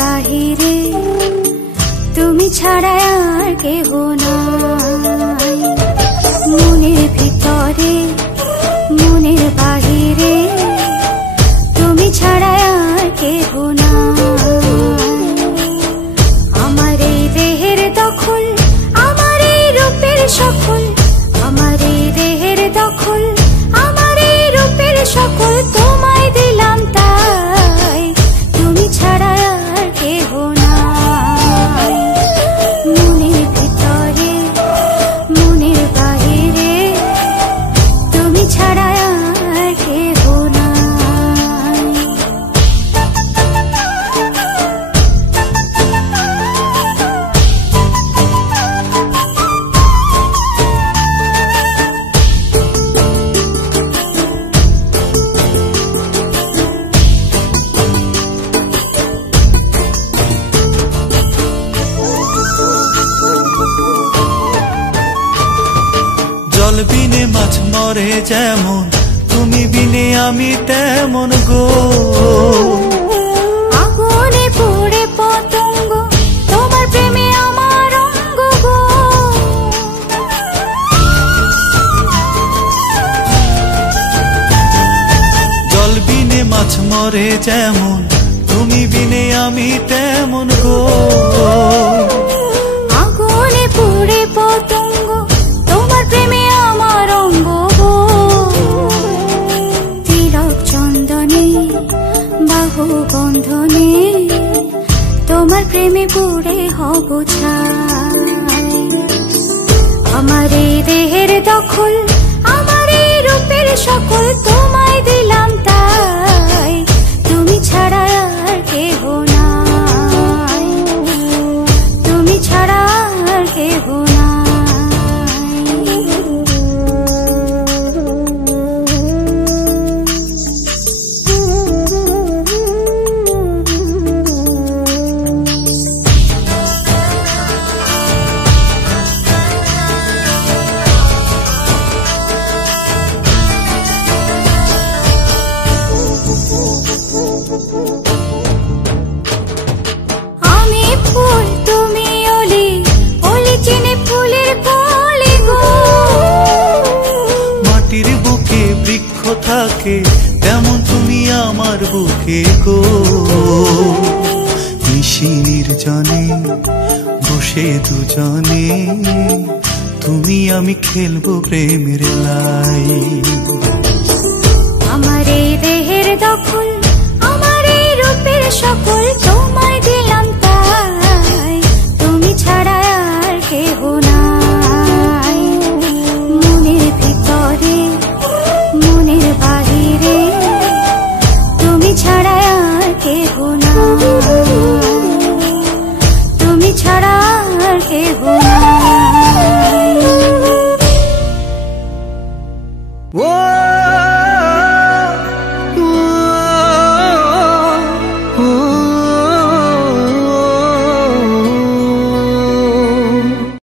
বাহিরে তুমি ছাড়া আর কেহ নাই। মনের ভিতরে মনের বাহিরে তুমি ছাড়া আর কেহ নাই। আমার এই দেহের দখল, আমার এই রূপের সকল, আমার এই দেহের দখল, আমার এই রূপের সকল তোমায় দিলাম তাই, তুমি ছাড়া আর কেহ নাই। মনের ভিতরে মনের বাহিরে তুমি ছাড়া আর কেহ নাই। জল বিনে মাছ মরে যেমন, তুমি বিনে আমি তেমন গো। আগুনে পুড়ে পতঙ্গ, তোমার প্রেমে আমার অঙ্গ গো। জল বিনে মাছ মরে যেমন, তুমি বিনে আমি তেমন গো। আগুনে পুড়ে পতঙ্গ, তোমার প্রেমে আমার অঙ্গ গো। তিলক চন্দনে বাহু বন্ধনে তোমার প্রেমে পুড়ে হব ছাই। আমার এই দেহের দখল, আমার এই রূপের সকল তোমায় দিলাম তাই, তুমি ছাড়া আর কেহ নাই, তুমি ছাড়া আর কেহ নাই। আমি ফুল তুমি অলি, অলি চিনে ফুলের কলি গো। মাটির বুকে বৃক্ষ থাকে তেমন তুমি আমার বুকে গো। নিশি নির্জনে বসে দুজনে তুমি আমি খেলবো প্রেমের লাই। আমার এই দেহের দখল, আমার এই রূপের সকল